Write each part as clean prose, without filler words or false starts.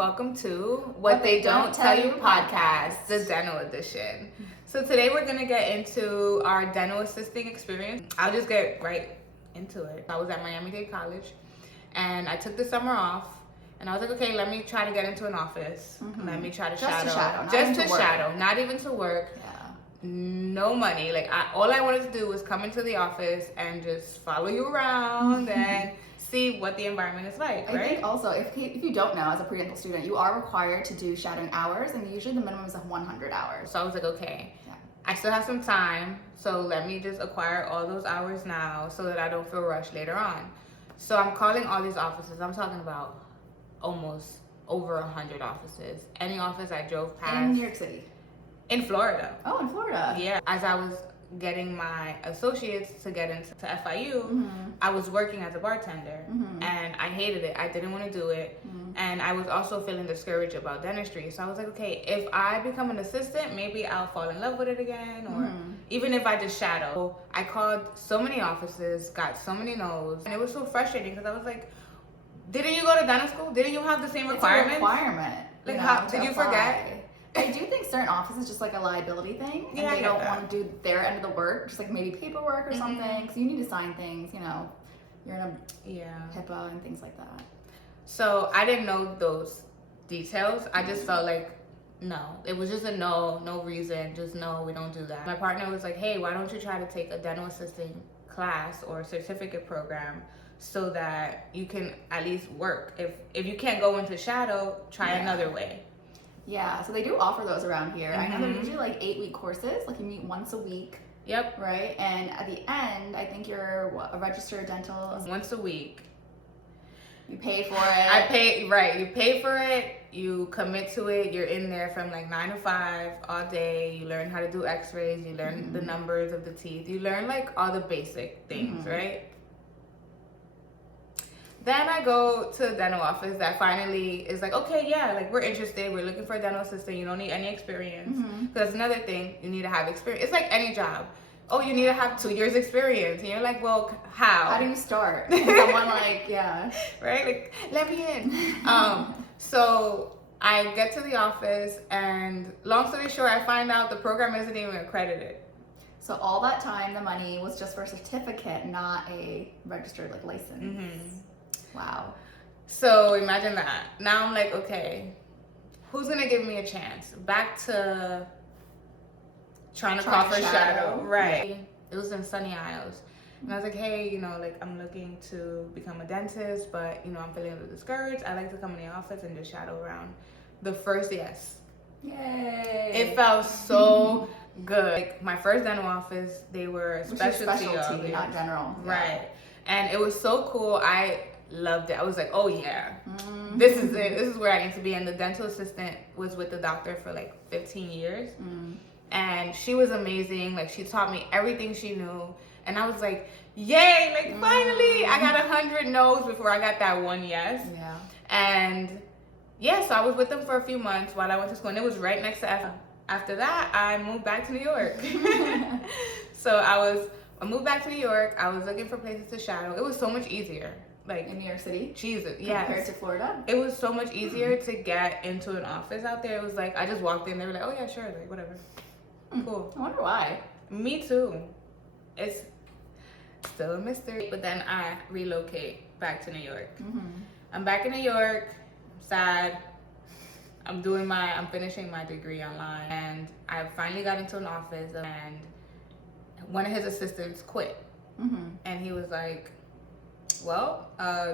welcome to What They Don't Tell You podcast, the dental edition. So today we're gonna get into our dental assisting experience. I'll just get right into it. I was at Miami-Dade College and I took the summer off and I was like, okay, let me try to get into an office. Let me try to shadow. Just to shadow, not even to work. No money. Like all I wanted to do was come into the office and just follow you around and see what the environment is like, right? I think also, if you don't know, as a pre-dental student, you are required to do shadowing hours, and usually the minimum is 100 hours. So I was like, okay, I still have some time, so let me just acquire all those hours now so that I don't feel rushed later on. So I'm calling all these offices. I'm talking about almost over 100 offices. Any office I drove past. In New York City? In Florida. Oh, in Florida. Yeah. As I was getting my associates to get into FIU, I was working as a bartender and I hated it. I didn't want to do it. And I was also feeling discouraged about dentistry. So I was like, okay, if I become an assistant, maybe I'll fall in love with it again, or even if I just shadow. I called so many offices, got so many no's, and it was so frustrating because I was like, didn't you go to dental school? Didn't you have the same requirements? It's a requirement. Like, how did you forget? I do think certain offices just like a liability thing, and they don't want to do their end of the work, just like maybe paperwork or something, because you need to sign things, you know, you're in a HIPAA and things like that. So I didn't know those details. I just felt like, no, it was just a no reason, just no, we don't do that. My partner was like, hey, why don't you try to take a dental assisting class or certificate program so that you can at least work. If you can't go into shadow, try another way. Yeah, so they do offer those around here. I know they're usually like 8-week courses, like you meet once a week. Yep. Right? And at the end, I think you're a registered dental. Once a week. You pay for it. You pay for it, you commit to it, you're in there from like 9 to 5 all day. You learn how to do x-rays, you learn the numbers of the teeth, you learn like all the basic things, right? Then I go to a dental office that finally is like, okay, yeah, like we're interested. We're looking for a dental assistant. You don't need any experience. Because that's another thing, you need to have experience. It's like any job. Oh, you need to have 2 years experience. And you're like, well, how? How do you start? Someone like, right? Like, let me in. So I get to the office and long story short, I find out the program isn't even accredited. So all that time, the money was just for a certificate, not a registered like license. Wow. So imagine that. Now I'm like, okay, who's gonna give me a chance? Back to trying to call for shadow. Right. It was in Sunny Isles. And I was like, hey, you know, like I'm looking to become a dentist, but you know, I'm feeling a little discouraged. I like to come in the office and just shadow around. The first yes. Yay. It felt so good. Like my first dental office, they were specialty, not general. Right. And it was so cool. I loved it. I was like, oh yeah, this is it. This is where I need to be. And the dental assistant was with the doctor for like 15 years. And she was amazing. Like she taught me everything she knew. And I was like, yay, like finally I got 100 no's before I got that one yes. Yeah. And yeah, so I was with them for a few months while I went to school, and it was right next to After that, I moved back to New York. So I moved back to New York. I was looking for places to shadow. It was so much easier. Like in New York City? Jesus, yes. Compared to Florida? It was so much easier to get into an office out there. It was like, I just walked in, they were like, oh yeah, sure, like whatever. Cool. I wonder why. Me too. It's still a mystery. But then I relocate back to New York. I'm back in New York, sad. I'm finishing my degree online, and I finally got into an office, and one of his assistants quit. And he was like, well,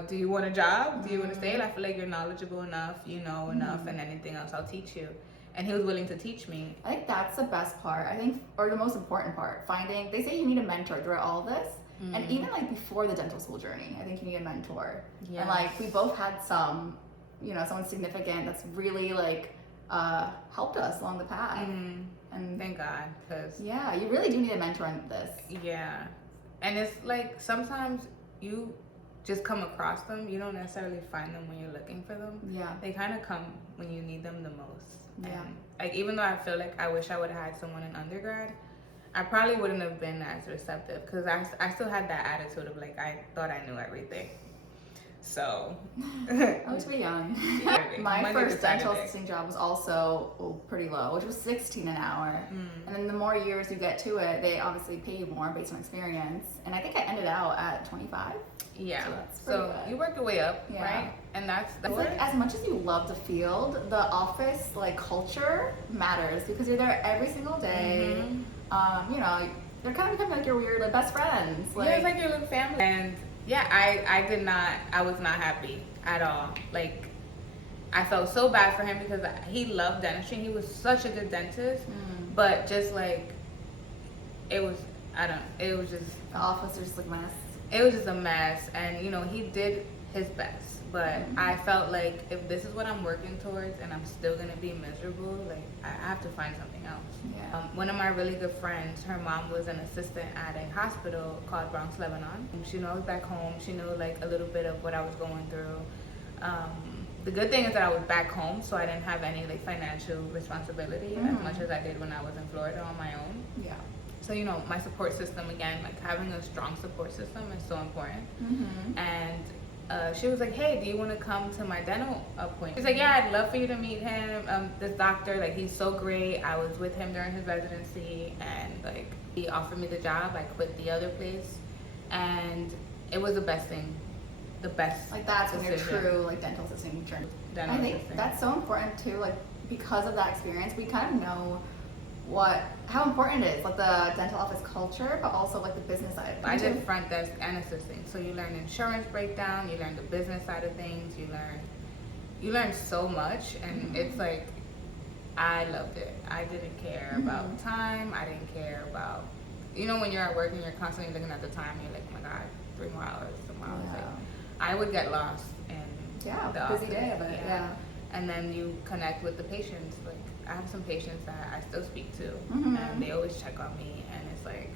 do you want a job? Do you want to stay? And I feel like you're knowledgeable enough, you know enough, and anything else I'll teach you. And he was willing to teach me. I think that's the best part. I think, or the most important part, they say you need a mentor throughout all this. And even like before the dental school journey, I think you need a mentor. Yes. And like we both had someone significant that's really like helped us along the path. And thank God, because you really do need a mentor in this. Yeah. And it's like sometimes you just come across them. You don't necessarily find them when you're looking for them. Yeah. They kind of come when you need them the most. Yeah. And like even though I feel like I wish I would have had someone in undergrad, I probably wouldn't have been as receptive because I still had that attitude of like I thought I knew everything. So I was too young. My Monday first to dental Saturday. assisting job was also pretty low, which was $16 an hour. And then the more years you get to it, they obviously pay you more based on experience. And I think I ended out at 25. Yeah. So that's pretty So good. you work your way up, Yeah. right? And that's It's like as much as you love the field, the office like culture matters because you're there every single day. You know, they're kind of becoming like your weird like best friends. yeah, it's like your little family. And yeah, I was not happy at all. Like, I felt so bad for him because he loved dentistry. He was such a good dentist, but just like, it was just, the office is just like mess. it was just a mess. And, you know, he did his best, but I felt like if this is what I'm working towards and I'm still gonna be miserable, like, I have to find something else. Yeah. One of my really good friends, her mom was an assistant at a hospital called Bronx, Lebanon. She knew I was back home. She knew like a little bit of what I was going through. The good thing is that I was back home, so I didn't have any like financial responsibility as much as I did when I was in Florida on my own. Yeah. So, you know, my support system, again, like having a strong support system is so important. And she was like, hey, do you want to come to my dental appointment? She's like, yeah, I'd love for you to meet him. This doctor, like, he's so great. I was with him during his residency, and like, he offered me the job. I quit the other place, and it was the best thing. The best. Like that's when you're decision. true like dental assisting journey. Dental I think assisting. that's so important too. Like because of that experience, we kind of know how important it is, like the dental office culture, but also like the business side. I did front desk and assisting, so you learn insurance breakdown, you learn the business side of things, you learn so much, and it's like, I loved it. I didn't care about time. I didn't care about, you know, when you're at work and you're constantly looking at the time, you're like, oh my god, 3 more hours, 2 more hours. Yeah. Like, I would get lost in the busy office. day of it. Yeah. And then you connect with the patients. Like, I have some patients that I still speak to, and they always check on me, and it's like,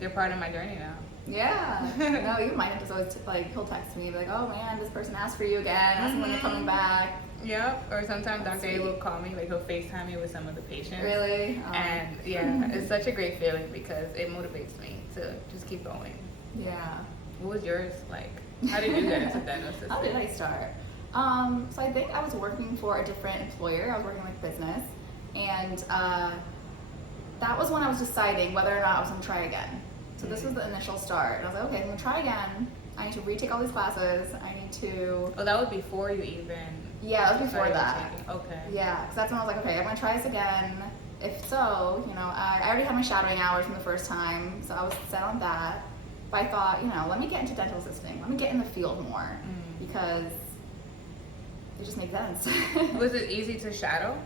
they're part of my journey now. Yeah. No, even my dentist always like he'll text me like, oh man, this person asked for you again, asking when you're coming back. Yep. Or sometimes That's Dr. A sweet. will call me, like he'll FaceTime me with some of the patients. Really? And yeah, it's such a great feeling because it motivates me to just keep going. Yeah. What was yours like? How did you get into dental assisting? How did I start? So I think I was working for a different employer. I was working with business, and that was when I was deciding whether or not I was going to try again. So this was the initial start. And I was like, okay, I'm going to try again. I need to retake all these classes. I need to... Oh, that was before you even... Yeah, it was before started that. taking- Okay. Yeah, because that's when I was like, okay, I'm going to try this again. If so, you know, I already had my shadowing hours from the first time, so I was set on that. But I thought, you know, let me get into dental assisting. Let me get in the field more because it just makes sense. Was it easy to shadow?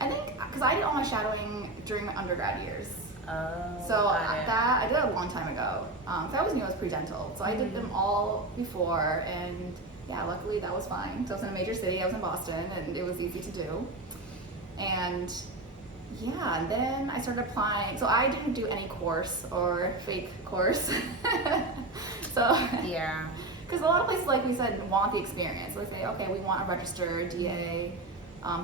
I think because I did all my shadowing during my undergrad years. Oh, So got it. that I did it a long time ago. So I always knew I was pre-dental. So I did them all before, and yeah, luckily that was fine. So I was in a major city. I was in Boston, and it was easy to do. And yeah, and then I started applying. So I didn't do any course or fake course. So Yeah. because a lot of places, like we said, want the experience. They say, okay, we want a registered DA,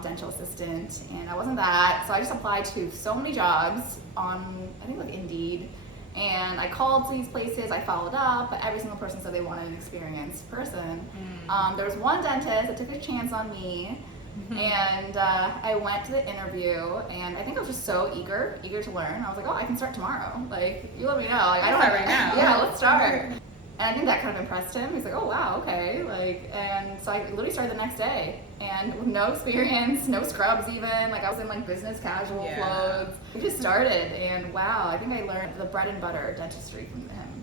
dental assistant, and I wasn't that. So I just applied to so many jobs on, I think like Indeed, and I called to these places, I followed up, but every single person said they wanted an experienced person. There was one dentist that took a chance on me, and I went to the interview, and I think I was just so eager to learn. I was like, oh, I can start tomorrow. Like, you let me know. Like, I don't Start right now. Yeah, let's start. And I think that kind of impressed him. He's like, oh wow, okay. Like, and so I literally started the next day, and with no experience, no scrubs even. Like I was in like business casual clothes. We just started, and wow, I think I learned the bread and butter dentistry from him.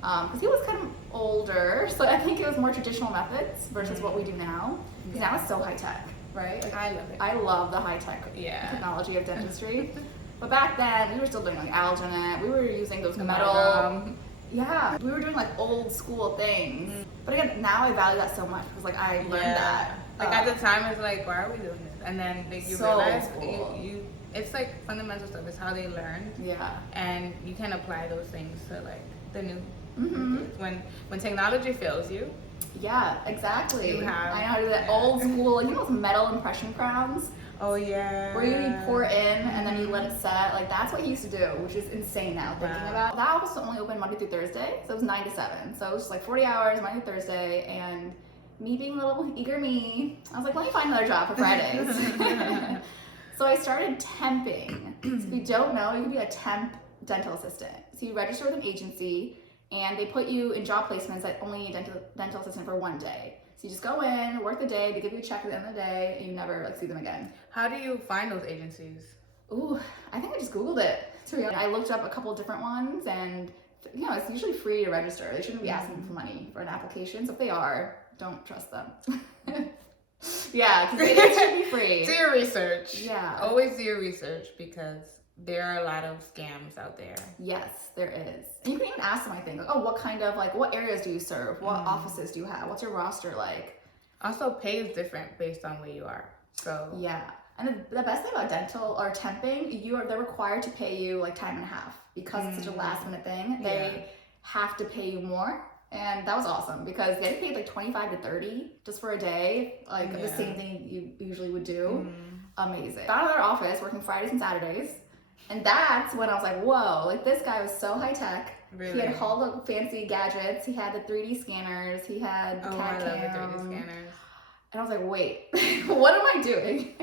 Because he was kind of older, so I think it was more traditional methods versus what we do now. Because now it's so high tech, right? Like, I love it. I love the high tech technology of dentistry. But back then, we were still doing like alginate. We were using those metal. Yeah, we were doing like old school things. But again, now I value that so much because like I learned that. Like at the time, it's like, why are we doing this? And then like, you So realize cool. you it's like fundamental stuff. It's how they learned, Yeah. and you can apply those things to like the new. Mhm. When technology fails you, Yeah, exactly. You have- I know how to do that yeah. old school, like, you know those metal impression crowns? Oh yeah. Where you pour in and then you let it set. Like that's what he used to do, which is insane now thinking about. That office was only open Monday through Thursday, so it was 9 to 7. So it was just like 40 hours Monday through Thursday, and me being a little eager me, I was like, let me find another job for Fridays. So I started temping. So if you don't know, you can be a temp dental assistant. So you register with an agency and they put you in job placements that only need dental assistant for 1 day. So you just go in, work the day, they give you a check at the end of the day, and you never like see them again. How do you find those agencies? Ooh, I think I just Googled it. To be honest, I looked up a couple different ones, and you know, it's usually free to register. They shouldn't be asking you for money for an application. So if they are, don't trust them. Yeah, because it should be free. Do your research. Yeah. Always do your research because there are a lot of scams out there. Yes, there is. And you can even ask them, I think, like, oh, what kind of, like, what areas do you serve? What offices do you have? What's your roster like? Also, pay is different based on where you are. So yeah. And the best thing about dental or temping, they're required to pay you like time and a half because it's such a last minute thing. They have to pay you more. And that was awesome because they paid like 25 to 30 just for a day, like the same thing you usually would do. Amazing. Got out of their office working Fridays and Saturdays. And that's when I was like, whoa, like this guy was so high tech. Really? He had all the fancy gadgets. He had the 3D scanners. He had the CAD cam. I love the 3D scanners. And I was like, wait, what am I doing?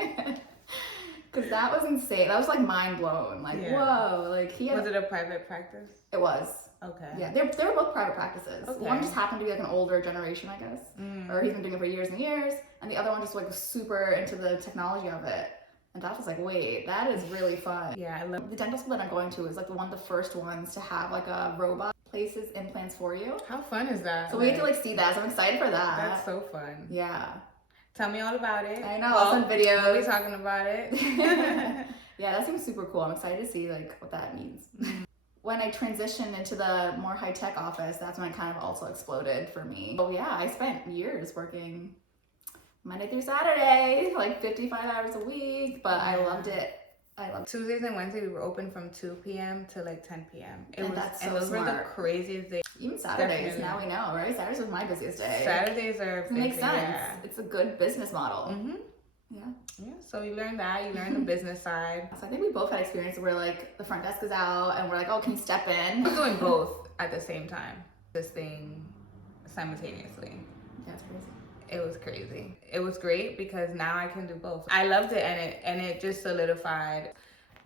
Because that was insane. That was like mind blown. Like, whoa. Like he had. Was it a private practice? It was. Okay. Yeah, they were both private practices. Okay. One just happened to be like an older generation, I guess. Or he's been doing it for years and years. And the other one just like was super into the technology of it. And that was like, wait, that is really fun. Yeah, I love the dental school that I'm going to is like one of the first ones to have like a robot places implants for you. How fun is that? So we get to like see that. So I'm excited for that. That's so fun. Yeah. Tell me all about it. I know, I'll send videos. We'll be talking about it. Yeah, that seems super cool. I'm excited to see like what that means. When I transitioned into the more high-tech office, that's when it kind of also exploded for me. Oh yeah, I spent years working Monday through Saturday, like 55 hours a week, but I loved it. I loved it. Tuesdays and Wednesdays we were open from 2 p.m. to like 10 p.m. And those were the craziest days. Even Saturdays, now we know, right? Saturdays was my busiest day. Saturdays are It makes sense. Yeah. It's a good business model. Yeah. Yeah, so you learn that, you learn the business side. So I think we both had experience where like the front desk is out and we're like, oh, can you step in? We're doing both at the same time. This thing simultaneously. Yeah, it's crazy. It was crazy. It was great because now I can do both. I loved it and it just solidified.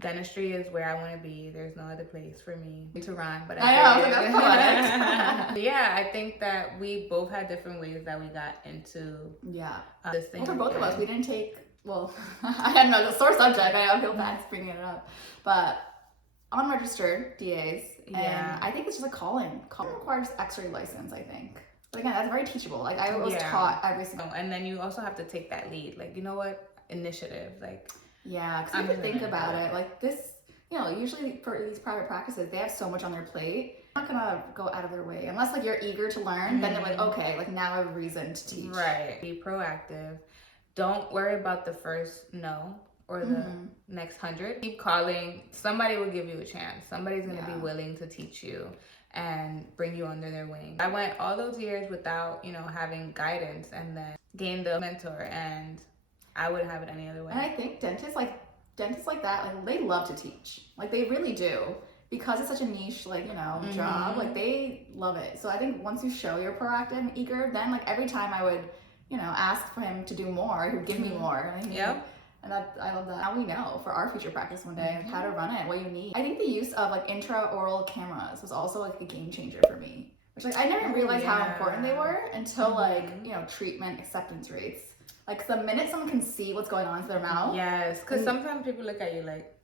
Dentistry is where I want to be. There's no other place for me to run, but I know, that's poetic. Yeah, I think that we both had different ways that we got into this thing. Well, for both of us, we didn't take, well, I had no sore subject. I feel bad bringing it up, but unregistered DAs, and I think it's just a calling. Calling requires X-ray license, I think. But again, that's very teachable. Like I was taught every single. And then you also have to take that lead. Like, you know what? Initiative. Like. Yeah, because you have to think about it. Like this, you know, usually for these private practices, they have so much on their plate. They're not gonna go out of their way unless like you're eager to learn. Then they're like, okay, like now I have a reason to teach. Right. Be proactive. Don't worry about the first no or the next 100. Keep calling. Somebody will give you a chance. Somebody's gonna be willing to teach you and bring you under their wing. I went all those years without, you know, having guidance, and then gained a mentor, and I wouldn't have it any other way. And I think dentists like that, like they love to teach. Like they really do. Because it's such a niche, like, you know, job, like they love it. So I think once you show you're proactive and eager, then like every time I would, you know, ask for him to do more, he would give me more. And and I love that. Now we know for our future practice one day, like how to run it, what you need. I think the use of like intraoral cameras was also like a game changer for me. Which like I never realized how important they were until like, you know, treatment acceptance rates. Like the minute someone can see what's going on in their mouth. Yes, because sometimes people look at you like,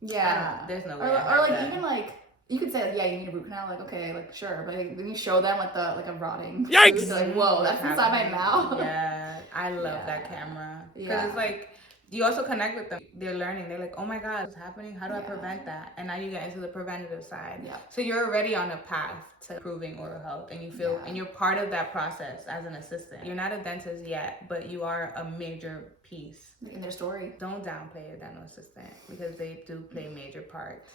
there's no way. Or like that. Even like you could say like, yeah, you need a root canal. Like okay, like sure, but like, when you show them like a rotting tooth, they're like, whoa, that's inside my mouth. Yeah, I love that camera because it's like you also connect with them. They're learning. They're like, oh my God, what's happening? How do I prevent that? And now you get into the preventative side. Yeah. So you're already on a path to improving oral health, and you feel, and you're part of that process as an assistant. You're not a dentist yet, but you are a major piece in their story. Don't downplay a dental assistant because they do play major parts.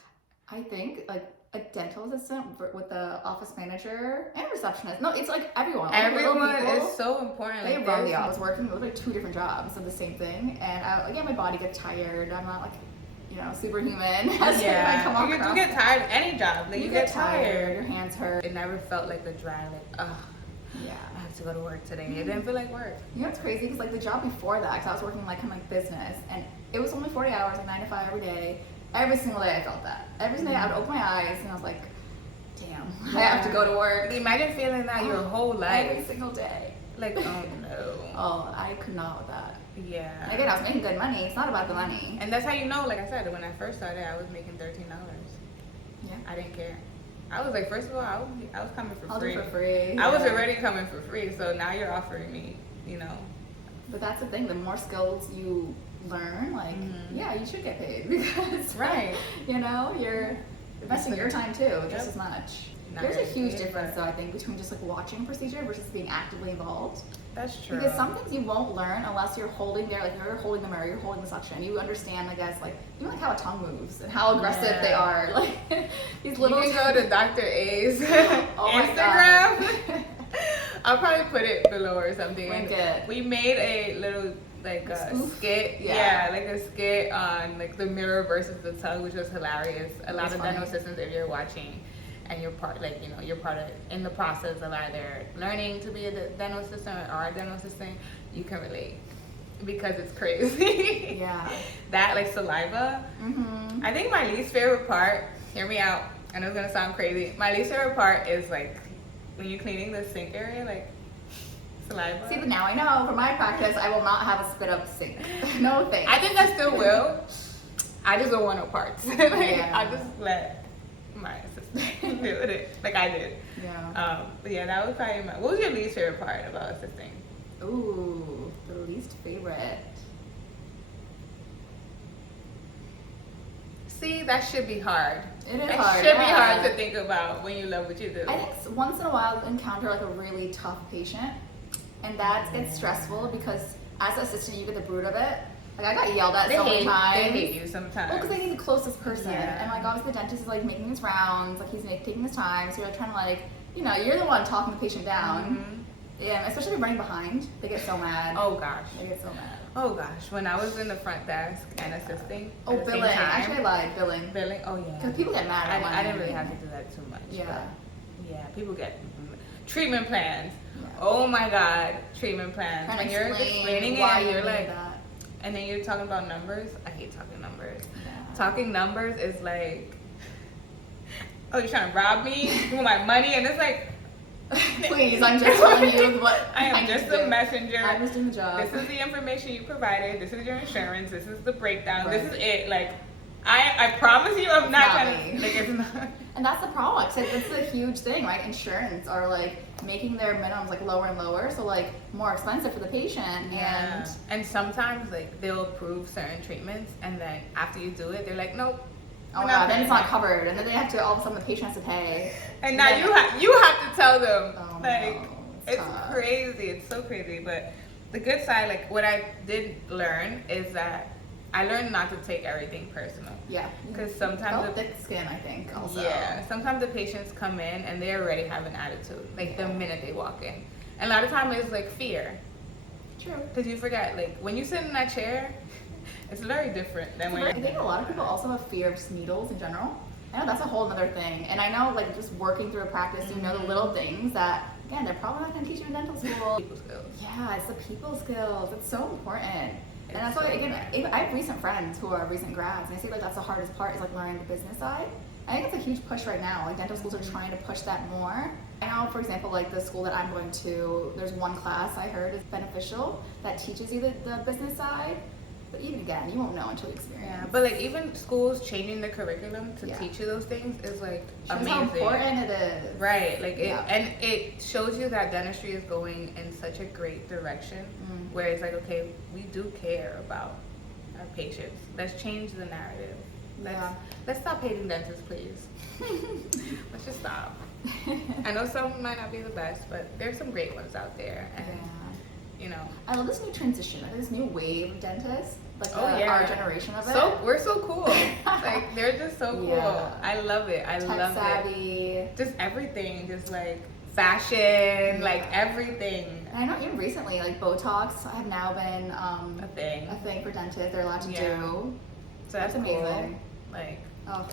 I think like a dental assistant with the office manager and receptionist. No, it's like everyone. Like, Everyone is so important. They like, run the office. I was working with like 2 different jobs of the same thing, and again, my body gets tired. I'm not like, superhuman. Yeah, come you do get tired. Any job, like you get tired. Your hands hurt. It never felt like a drag. Like, ugh. Yeah. I have to go to work today. It didn't feel like work. You know what's crazy? Because like the job before that, because I was working like kind of like business, and it was only 40 hours, like 9 to 5 every day. Every single day I felt that. Every single day I would open my eyes and I was like, damn, I have to go to work. Imagine feeling that your whole life. Every single day. Like, oh no. Oh, I could not with that. Yeah. And again, I was making good money. It's not about the money. And that's how you know, like I said, when I first started, I was making $13. Yeah. I didn't care. I was like, first of all, I was coming for I'll free. do for free. I was already coming for free, so now you're offering me, But that's the thing. The more skills you learn, like, yeah, you should get paid because, right. You're investing your time too, just as much. Not There's a really huge paid, difference, but- though, I think, between just like watching a procedure versus being actively involved. That's true. Because some things you won't learn unless you're holding there, like you're holding the mirror, you're holding the suction. You understand, I guess, like even like how a tongue moves and how aggressive they are. Like these little. You can go to Dr. A's Oh my Instagram. I'll probably put it below or something. Link it. We made a little like a Spoof? skit, Yeah. like a skit on like the mirror versus the tongue, which was hilarious. A lot That's of funny. dental assistants, if you're watching, and you're part, you're part of in the process of either learning to be a dental assistant or a dental assistant, you can relate because it's crazy. Yeah. That like saliva. Mm-hmm. I think my least favorite part. Hear me out. I know it's gonna sound crazy. My least favorite part is like when you're cleaning the sink area, like saliva. See, but now I know. For my practice, I will not have a spit up sink. No thanks. I think I still will. I just don't want no parts. Yeah. I just let my assistant do it, like I did. Yeah. But yeah, that was probably what was your least favorite part about assisting? Ooh, the least favorite. See, that should be hard. It is It hard. should be yeah. hard to think about when you love what you do. I think once in a while you encounter like a really tough patient, and that gets stressful because as an assistant you get the brood of it. Like I got yelled at so many times. They hate you sometimes. Well, because they need the closest person, Yeah. and like obviously the dentist is like making his rounds, like he's taking his time, so you're like trying to like, you're the one talking the patient down. Mhm. Yeah, especially if you're running behind, they get so mad. Oh gosh. They get so mad. Oh gosh. When I was in the front desk and assisting. Oh, at the same billing. time- Actually, I lied. Billing. Billing. Oh yeah. Because people get mad at I didn't really have to do that too much. Yeah. but yeah. People get treatment plans. Yeah. Oh my God. Treatment plans. Trying When to you're explain explaining it why and you're you like, need that. and then you're talking about numbers. I hate talking numbers. Yeah. Talking numbers is like, oh, you're trying to rob me for my money, and it's like, Please, I'm just telling you what I am need just to a do. messenger. I'm just doing the job. This is the information you provided. This is your insurance. This is the breakdown. This Right. is it. Like, I promise you, I'm not not trying me. to. Like, it's not. And that's the problem. Like, so it's a huge thing, right? Insurance are like making their minimums like lower and lower, so like more expensive for the patient. And sometimes like they'll approve certain treatments, and then after you do it, they're like, nope. Oh we're my not god, then it's paying. not covered, and then they have to all of a sudden the patient has to pay. And now then- you have to tell them. Oh, like, no, it's tough. crazy. It's so crazy. But the good side, like what I did learn is that I learned not to take everything personal. Yeah, Because sometimes Develop thick skin, I think. Also, yeah, sometimes the patients come in and they already have an attitude, like the Yeah. minute they walk in. And a lot of time it's like fear, True. because you forget, like when you sit in that chair, it's very different than when I you're. think a lot of people also have fear of just needles in general. I know that's a whole other thing. And I know, like, just working through a practice, you know the little things that, again, they're probably not going to teach you in dental school. People skills. Yeah, it's the people skills. It's so important. It's And that's so why, again, important. I have recent friends who are recent grads, and I say, like, that's the hardest part is, like, learning the business side. I think it's a huge push right now. Like, dental schools are trying to push that more. I know, for example, like, the school that I'm going to, there's one class I heard is beneficial that teaches you the business side. But even again, you won't know until you experience. Yeah, but like even schools changing the curriculum to Yeah. teach you those things is like Shows amazing. how important it is. Right, like it, Yeah. and it shows you that dentistry is going in such a great direction. Mm. Where it's like, okay, we do care about our patients. Let's change the narrative. Yeah. Let's stop hating dentists, please. Let's just stop. I know some might not be the best, but there's some great ones out there, and you know. I love this new transition, like this new wave of dentists, like Oh, yeah. our generation of it. So we're so cool. Like they're just so cool. Yeah. I love it. I Tech love savvy. it. Just everything. Just like fashion, like everything. And I know even recently, like Botox have now been A thing. a thing for dentists. They're allowed to Yeah. do. So that's amazing. cool. Like, Oh,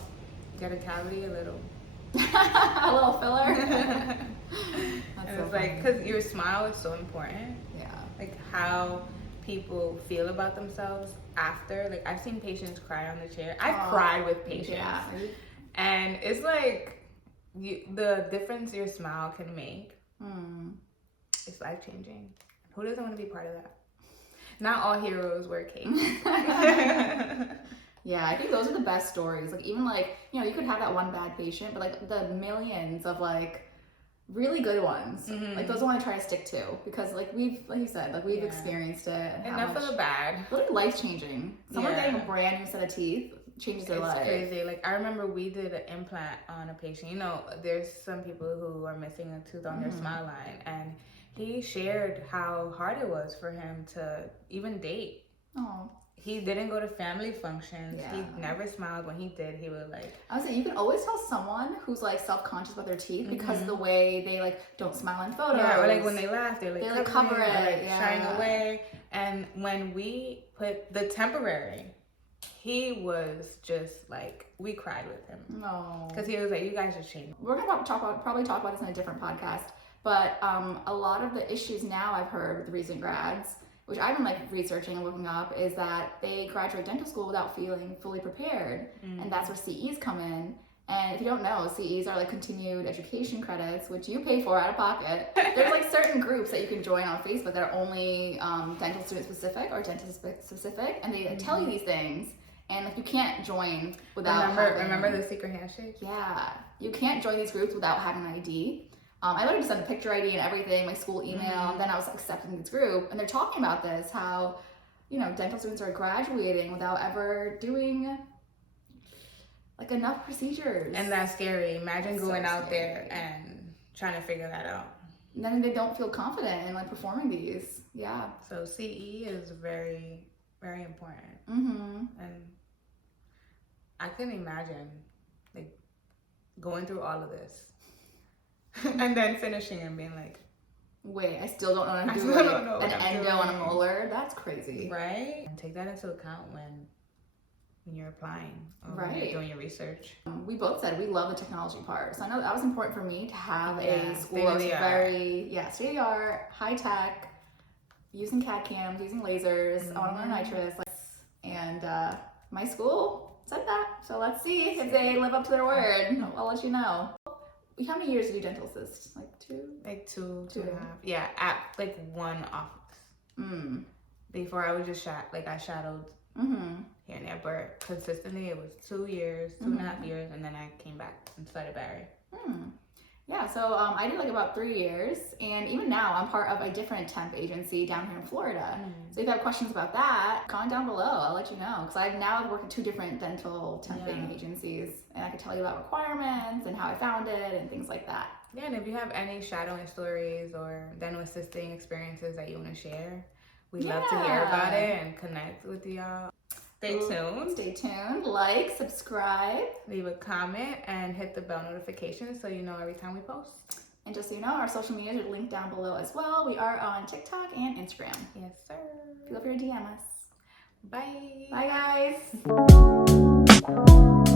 get a cavity a little. a little filler. That's And so it's like, funny. because your smile is so important. Yeah. Like how people feel about themselves after. Like I've seen patients cry on the chair. I've cried with patients. Yeah. And it's like the difference your smile can make. It's life changing. Who doesn't want to be part of that? Not all heroes wear capes. Yeah, I think those are the best stories. Like even like, you know, you could have that one bad patient, but like the millions of like really good ones. Like those I want to try to stick to because like you said, like we've experienced it. And Enough of the bad. Literally life changing. Someone getting a brand new set of teeth changes their life. It's crazy. Like I remember we did an implant on a patient. You know, there's some people who are missing a tooth on their smile line, and he shared how hard it was for him to even date. Oh. He didn't go to family functions. Yeah. He never smiled. When he did, he would like. I was saying you can always tell someone who's like self-conscious about their teeth because of the way they like don't smile in photos. Yeah, or like when they laugh, they're like cover it, or, like yeah. shying away. And when we put the temporary, he was just like, we cried with him. No. Because he was like, you guys just changed. We're gonna probably talk about this in a different podcast. But a lot of the issues now I've heard with recent grads, which I've been like researching and looking up, is that they graduate dental school without feeling fully prepared. And that's where CEs come in. And if you don't know, CEs are like continued education credits, which you pay for out of pocket. There's like certain groups that you can join on Facebook that are only dental student specific or dentist specific, and they tell you these things. And like you can't join without remember the secret handshake? Yeah, you can't join these groups without having an ID. I literally just sent a picture ID and everything, my school email, and then I was accepted in this group. And they're talking about this, how, you know, dental students are graduating without ever doing like enough procedures. And that's scary. Imagine That's going so out there scary. and trying to figure that out. And then they don't feel confident in like performing these. Yeah. So CE is very, very important. Mm-hmm. And I can imagine like going through all of this and then finishing and being like, wait, I still don't know how to I do still like, don't know an what I'm endo on a doing. molar. That's crazy. right? And take that into account when you're applying or when Right. you're doing your research. We both said we love the technology part. So I know that was important for me to have Yeah, a school that was state-of-the-art. very, state of the art, high tech, using CAD cams, using lasers. I want to learn nitrous. And my school said that. So let's see if they live up to their word. I'll let you know. How many years did you dental assist? Like two? Like two and a half. Yeah, at like one office. Before I was just I shadowed here and there, but consistently it was 2 years, 2.5 years, and then I came back and started Barry. Yeah, so I did like about 3 years, and even now I'm part of a different temp agency down here in Florida. So if you have questions about that, comment down below. I'll let you know, because I've worked at 2 different dental temping agencies, and I can tell you about requirements and how I found it and things like that. Yeah, and if you have any shadowing stories or dental assisting experiences that you want to share, we'd love to hear about it and connect with y'all. Stay tuned. Stay tuned. Like, subscribe. Leave a comment and hit the bell notification so you know every time we post. And just so you know, our social medias are linked down below as well. We are on TikTok and Instagram. Yes, sir. Feel free to DM us. Bye. Bye, guys.